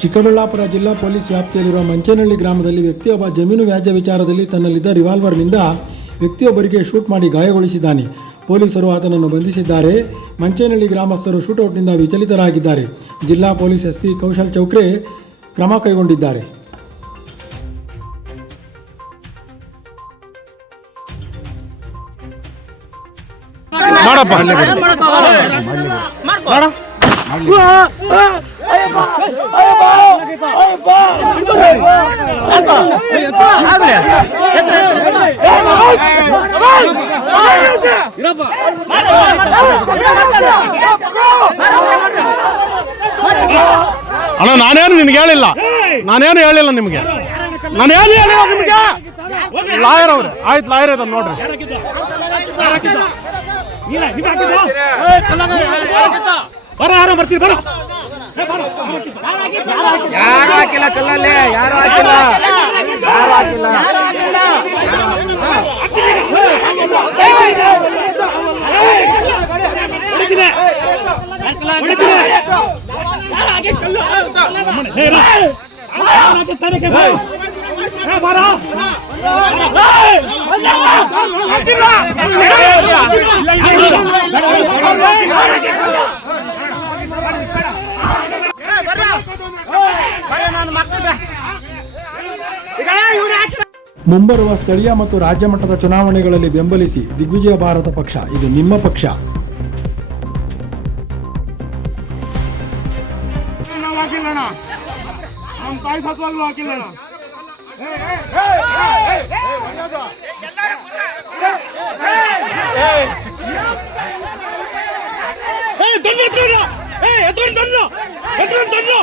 ಚಿಕ್ಕಬಳ್ಳಾಪುರ ಜಿಲ್ಲಾ ಪೊಲೀಸ್ ವ್ಯಾಪ್ತಿಯಲ್ಲಿರುವ ಮಂಚೇನಹಳ್ಳಿ ಗ್ರಾಮದಲ್ಲಿ ವ್ಯಕ್ತಿಯೊಬ್ಬ ಜಮೀನು ವ್ಯಾಜ್ಯ ವಿಚಾರದಲ್ಲಿ ತನ್ನಲ್ಲಿದ್ದ ರಿವಾಲ್ವರ್ನಿಂದ ವ್ಯಕ್ತಿಯೊಬ್ಬರಿಗೆ ಶೂಟ್ ಮಾಡಿ ಗಾಯಗೊಳಿಸಿದ್ದಾನೆ. ಪೊಲೀಸರು ಆತನನ್ನು ಬಂಧಿಸಿದ್ದಾರೆ. ಮಂಚೇನಹಳ್ಳಿ ಗ್ರಾಮಸ್ಥರು ಶೂಟೌಟ್ನಿಂದ ವಿಚಲಿತರಾಗಿದ್ದಾರೆ. ಜಿಲ್ಲಾ ಪೊಲೀಸ್ ಎಸ್ಪಿ ಕೌಶಲ್ ಚೌಕ್ರೆ ಕ್ರಮ ಕೈಗೊಂಡಿದ್ದಾರೆ. ಅಣ್ಣ ನಾನೇನು ನಿಮ್ಗೆ ಹೇಳಿಲ್ಲ, ನಾನೇನು ಹೇಳಿಲ್ಲ ನಿಮ್ಗೆ, ನಾನೇನು ಹೇಳಿಲ್ಲ ನಿಮ್ಗೆ. ಲಾಯರ್ ಅವ್ರೆ, ಆಯ್ತು ಲಾಯರ್ ಇದ ನೋಡ್ರಿ. ಯಾರು ಹಾಕಿಲ್ಲ ಕಲ್ಲಲ್ಲಿ, ಯಾರು ಹಾಕಿಲ್ಲ, ಯಾರು ಹಾಕಿಲ್ಲ. ಮುಂಬರುವ ಸ್ಥಳೀಯ ಮತ್ತು ರಾಜ್ಯ ಮಟ್ಟದ ಚುನಾವಣೆಗಳಲ್ಲಿ ಬೆಂಬಲಿಸಿ ದಿಗ್ವಿಜಯ ಭಾರತ ಪಕ್ಷ, ಇದು ನಿಮ್ಮ ಪಕ್ಷ. ಎತ್ಕೊಂಡು